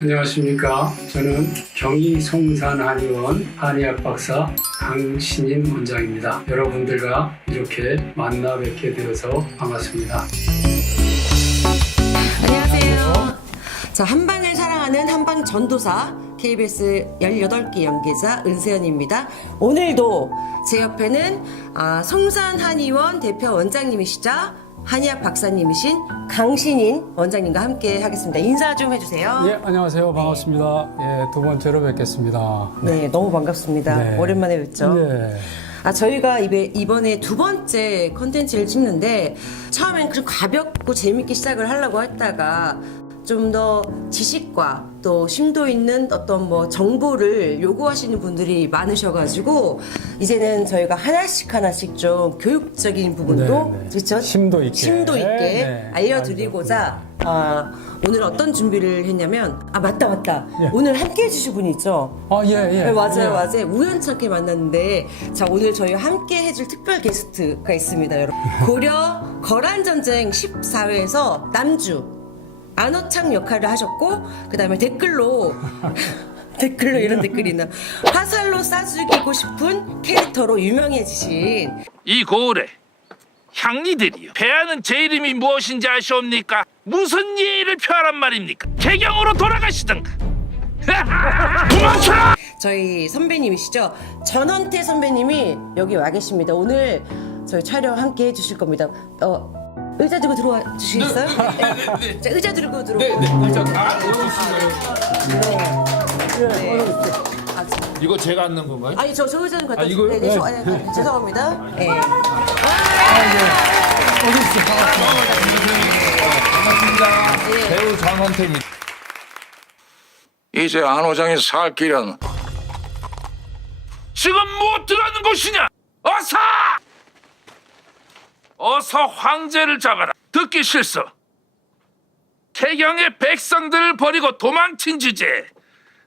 안녕하십니까. 저는 경희 송산 한의원 한의학 박사 강신임 원장입니다. 여러분들과 이렇게 만나 뵙게 되어서 반갑습니다. 안녕하세요. 자, 한방을 사랑하는 한방 전도사 KBS 18기 연기자 은세연입니다. 오늘도 제 옆에는 아, 성산 한의원 대표 원장님이시자 한의학 박사님이신 강신인 원장님과 함께 하겠습니다. 인사 좀 해주세요. 예, 안녕하세요. 반갑습니다. 예, 두 번째로 뵙겠습니다. 네, 너무 반갑습니다. 네. 오랜만에 뵙죠. 예. 아, 저희가 이번에 두 번째 컨텐츠를 찍는데 처음엔 그 가볍고 재밌게 시작을 하려고 했다가 좀 더 지식과 또 심도 있는 어떤 뭐 정보를 요구하시는 분들이 많으셔가지고 이제는 저희가 하나씩 하나씩 좀 교육적인 부분도 네, 네. 그렇죠? 심도 있게. 심도 있게 네. 알려드리고자 아, 오늘 어떤 준비를 했냐면 아 맞다 맞다 예. 오늘 함께 해주실 분이 있죠. 아, 예, 예. 네, 맞아요, 예. 맞아요. 우연찮게 만났는데, 자, 오늘 저희 함께 해줄 특별 게스트가 있습니다, 여러분. 고려 거란 전쟁 14회에서 남주, 안호창 역할을 하셨고, 그 다음에 댓글로, 댓글로 이런 댓글이 있나. 화살로 쏴죽이고 싶은 캐릭터로 유명해지신 이 고을에 향리들이요. 배하는 제 이름이 무엇인지 아시옵니까? 무슨 예의를 표하란 말입니까? 개경으로 돌아가시던가. 도망쳐라! 저희 선배님이시죠. 전원태 선배님이 여기 와 계십니다. 오늘 저희 촬영 함께 해주실 겁니다. 어, 의자 들고 들어와 주시겠어요? 네. 자, 의자 들고 들어와. 네, 네. 아, 저- 이거 제가 앉는 건가요? 아니 저, 저 의자는 갖다 아, 이거요? 네, 네, 저, 아니, 아니, 죄송합니다. 네. 반갑습니다. 배우 전원태입니다. 이제 안 호장이 살 길은 지금 뭐 들어가는 곳이냐? 어서! 어서 황제를 잡아라. 듣기 싫소. 개경의 백성들을 버리고 도망친 주제.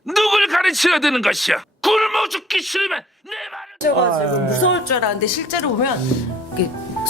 누굴 가르쳐야 되는 것이야? 굶어 죽기 싫으면 내 말을 하셔가지고 무서울 줄 알았는데 실제로 보면 이게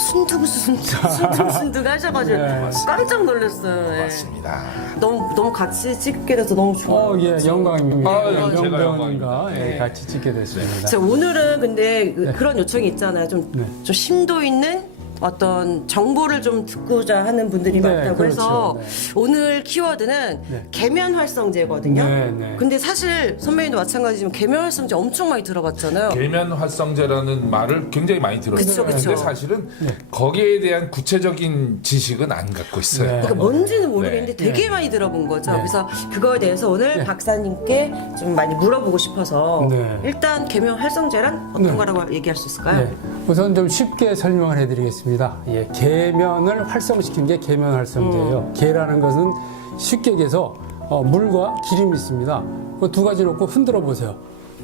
순둥순둥 순둥순둥 하셔가지고 깜짝 놀랐어요. 예. 맞습니다. 너무 너무 같이 찍게 돼서 너무 좋아요. 어, 예, 영광입니다. 아, 예, 영 제가 배우님과 영광입니다. 예, 같이 찍게 됐습니다. 자, 오늘은 근데 그- 그런 요청이 있잖아요. 좀, 네. 좀 심도 있는 어떤 정보를 좀 듣고자 하는 분들이 네, 많다고 그렇죠. 해서 네. 오늘 키워드는 네. 계면 활성제거든요. 네, 네. 근데 사실 선배님도 마찬가지지만 계면 활성제 엄청 많이 들어봤잖아요. 계면 활성제라는 말을 굉장히 많이 들었어요. 그쵸, 그쵸. 근데 사실은 거기에 대한 구체적인 지식은 안 갖고 있어요. 네. 그러니까 뭔지는 모르겠는데 네. 되게 많이 들어본 거죠. 네. 그래서 그거에 대해서 오늘 박사님께 좀 많이 물어보고 싶어서 네. 일단 계면 활성제란 어떤 네. 거라고 얘기할 수 있을까요? 예, 우선 좀 쉽게 설명을 해드리겠습니다. 예, 계면을 활성시킨 게 계면 활성제예요. 계라는 것은 쉽게 얘기해서 어, 물과 기름이 있습니다. 그두 가지 놓고 흔들어 보세요.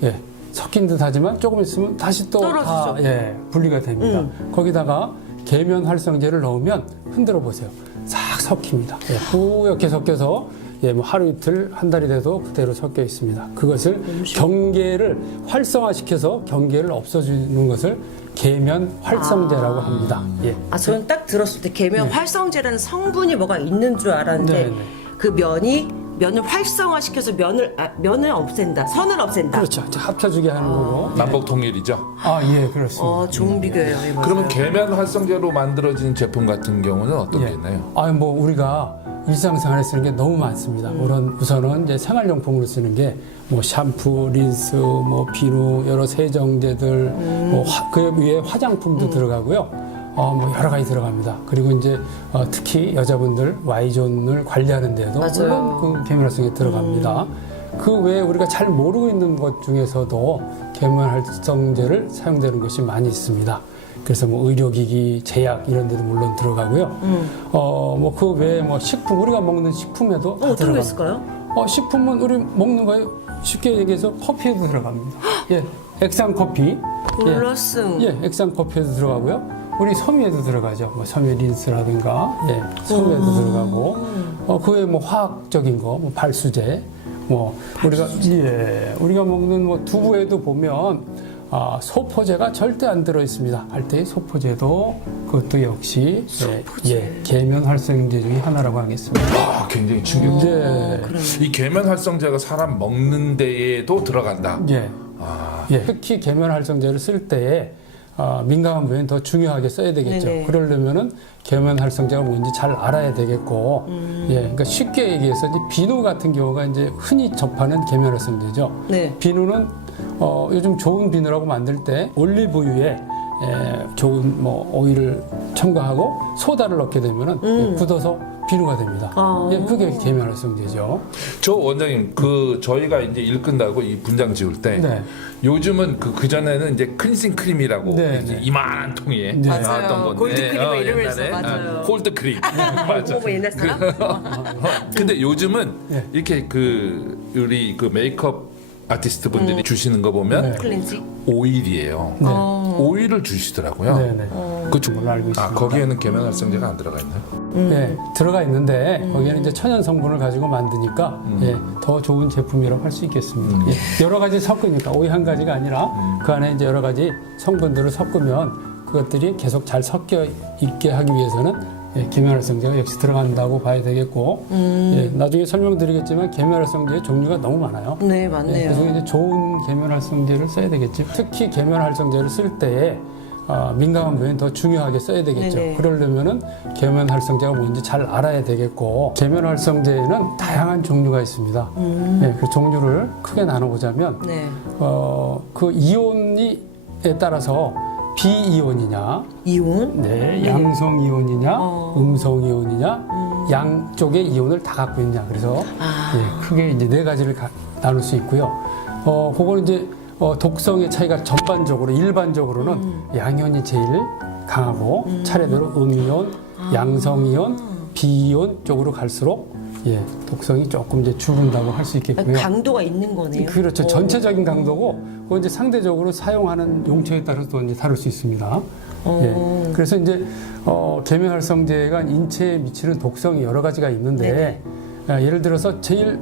예, 섞인 듯 하지만 조금 있으면 다시 또 다. 음. 예, 분리가 됩니다. 거기다가 계면 활성제를 넣으면 흔들어 보세요. 싹 섞입니다. 예, 뿌옇게 섞여서 예, 뭐 하루 이틀 한 달이 돼도 그대로 섞여 있습니다. 그것을 경계를 활성화시켜서 경계를 없애주는 것을 계면 활성제라고 합니다. 예. 아, 저는 딱 들었을 때 계면 활성제라는 성분이 뭐가 있는 줄 알았는데 네, 네. 그 면이 면을 활성화시켜서 면을 아, 면을 없앤다. 선을 없앤다. 그렇죠. 이제 합쳐주게 하는 거고. 남북 통일이죠. 아, 예, 그렇습니다. 어, 좋은 비교예요. 이거. 그러면 계면 활성제로 만들어진 제품 같은 경우는 어떤 게 있나요? 아, 뭐 우리가 일상생활에 쓰는 게 너무 많습니다. 우선 우선은 이제 생활용품으로 쓰는 게 뭐 샴푸, 린스, 뭐 비누, 여러 세정제들, 뭐그 위에 화장품도 들어가고요. 어, 뭐 여러 가지 들어갑니다. 그리고 이제 어, 특히 여자분들 Y존을 관리하는 데도 맞아요. 물론 그 계면활성제 들어갑니다. 그 외에 우리가 잘 모르고 있는 것 중에서도 계면활성제를 사용되는 것이 많이 있습니다. 그래서 뭐 의료기기, 제약 이런 데도 물론 들어가고요. 어, 뭐 그 외에 뭐 식품, 우리가 먹는 식품에도 다 어, 들어갑니다. 있을까요? 어, 식품은 우리 먹는 거에 쉽게 얘기해서 커피에도 들어갑니다. 예, 액상 커피. 몰랐음. 예, 예, 액상 커피에도 들어가고요. 우리 섬유에도 들어가죠. 뭐 섬유 린스라든가, 예, 섬유에도 들어가고, 어, 그 외에 뭐 화학적인 거, 뭐 발수제, 뭐 우리가 예, 우리가 먹는 뭐 두부에도 보면 아, 소포제가 절대 안 들어 있습니다. 할때 소포제도 그것도 역시 예, 예, 계면 활성제 중에 하나라고 하겠습니다. 아, 굉장히 충격. 네. 이 계면 활성제가 사람 먹는 데에도 들어간다. 예. 아, 예. 특히 계면 활성제를 쓸 때에 아, 민감한 부위는 더 중요하게 써야 되겠죠. 네네. 그러려면은 계면 활성제가 뭔지 잘 알아야 되겠고, 예, 그러니까 쉽게 얘기해서 이제 비누 같은 경우가 이제 흔히 접하는 계면 활성제죠. 네. 비누는 어, 요즘 좋은 비누라고 만들 때 올리브유에 에, 좋은 뭐 오일을 첨가하고 소다를 넣게 되면은 예, 굳어서 비누가 됩니다. 아. 예, 그게 계면 활성제죠. 저 원장님 그 저희가 이제 일 끝나고 이 분장 지울 때 네. 요즘은 그 그 전에는 이제 클렌징 크림이라고 네, 이제 네. 이만한 통에 네. 나왔던 맞아요. 건데 골드 크림 뭐 이러면서 옛날에. 맞아요. 아, 골드 크림 맞아. 어머 옛날 사람? 근데 요즘은 네. 이렇게 그 우리 그 메이크업 아티스트 분들이 주시는 거 보면 네. 클렌징? 오일이에요. 네. 오일을 주시더라고요. 네, 네. 그 걸로 알고 있습니다. 아 거기에는 계면 활성제가 안 들어가 있나요? 예, 들어가 있는데 거기에는 이제 천연 성분을 가지고 만드니까 예, 더 좋은 제품이라고 할 수 있겠습니다. 예, 여러 가지 섞으니까 오이 한 가지가 아니라 그 안에 이제 여러 가지 성분들을 섞으면 그것들이 계속 잘 섞여 있게 하기 위해서는 예, 계면활성제가 역시 들어간다고 봐야 되겠고 예, 나중에 설명드리겠지만 계면활성제의 종류가 너무 많아요. 네 예, 맞네요. 그래서 이제 좋은 계면활성제를 써야 되겠죠. 특히 계면활성제를 쓸 때에 아, 민감한 부위는 더 중요하게 써야 되겠죠. 네네. 그러려면은 계면활성제가 뭔지 잘 알아야 되겠고 계면활성제에는 다양한 종류가 있습니다. 예, 그 종류를 크게 나눠보자면 네. 어, 그 이온이에 따라서 비이온이냐, 이온? 네, 양성 이온이냐, 어. 음성 이온이냐, 양쪽의 이온을 다 갖고 있냐. 그래서 아. 예, 크게 이제 네 가지를 가- 나눌 수 있고요. 어, 그거는 이제 어, 독성의 차이가 전반적으로 일반적으로는 음. 양이온이 제일 강하고 차례대로 음이온, 아. 양성이온, 비이온 쪽으로 갈수록 예, 독성이 조금 이제 줄은다고 할 수 있겠고요. 강도가 있는 거네요. 그렇죠. 어. 전체적인 강도고, 그건 이제 상대적으로 사용하는 용처에 따라서 또 이제 다를 수 있습니다. 어. 예. 그래서 이제, 어, 계면활성제가 인체에 미치는 독성이 여러 가지가 있는데, 아, 예를 들어서 제일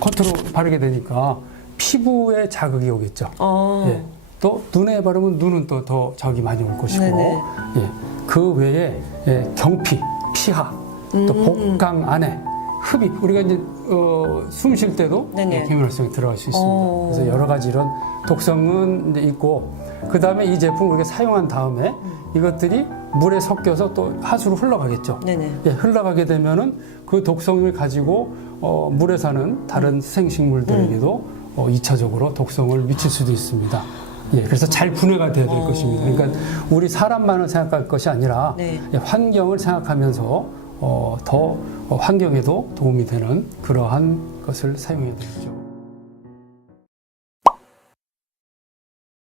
겉으로 바르게 되니까 피부에 자극이 오겠죠. 어. 예. 또 눈에 바르면 눈은 또 더 자극이 많이 올 것이고, 네네. 예. 그 외에 예, 경피, 피하, 또 음. 복강 안에 흡입 우리가 이제 어, 숨 쉴 때도 계면활성이 들어갈 수 있습니다. 어. 그래서 여러 가지 이런 독성은 이제 있고 그 다음에 이 제품 우리가 사용한 다음에 이것들이 물에 섞여서 또 하수로 흘러가겠죠. 네네. 예, 흘러가게 되면은 그 독성을 가지고 어, 물에 사는 다른 생식물들에게도 어, 2차적으로 독성을 미칠 수도 있습니다. 예, 그래서 잘 분해가 돼야 될 것입니다. 그러니까 우리 사람만을 생각할 것이 아니라 네. 예, 환경을 생각하면서 어, 더 어, 환경에도 도움이 되는 그러한 것을 사용해야 되겠죠.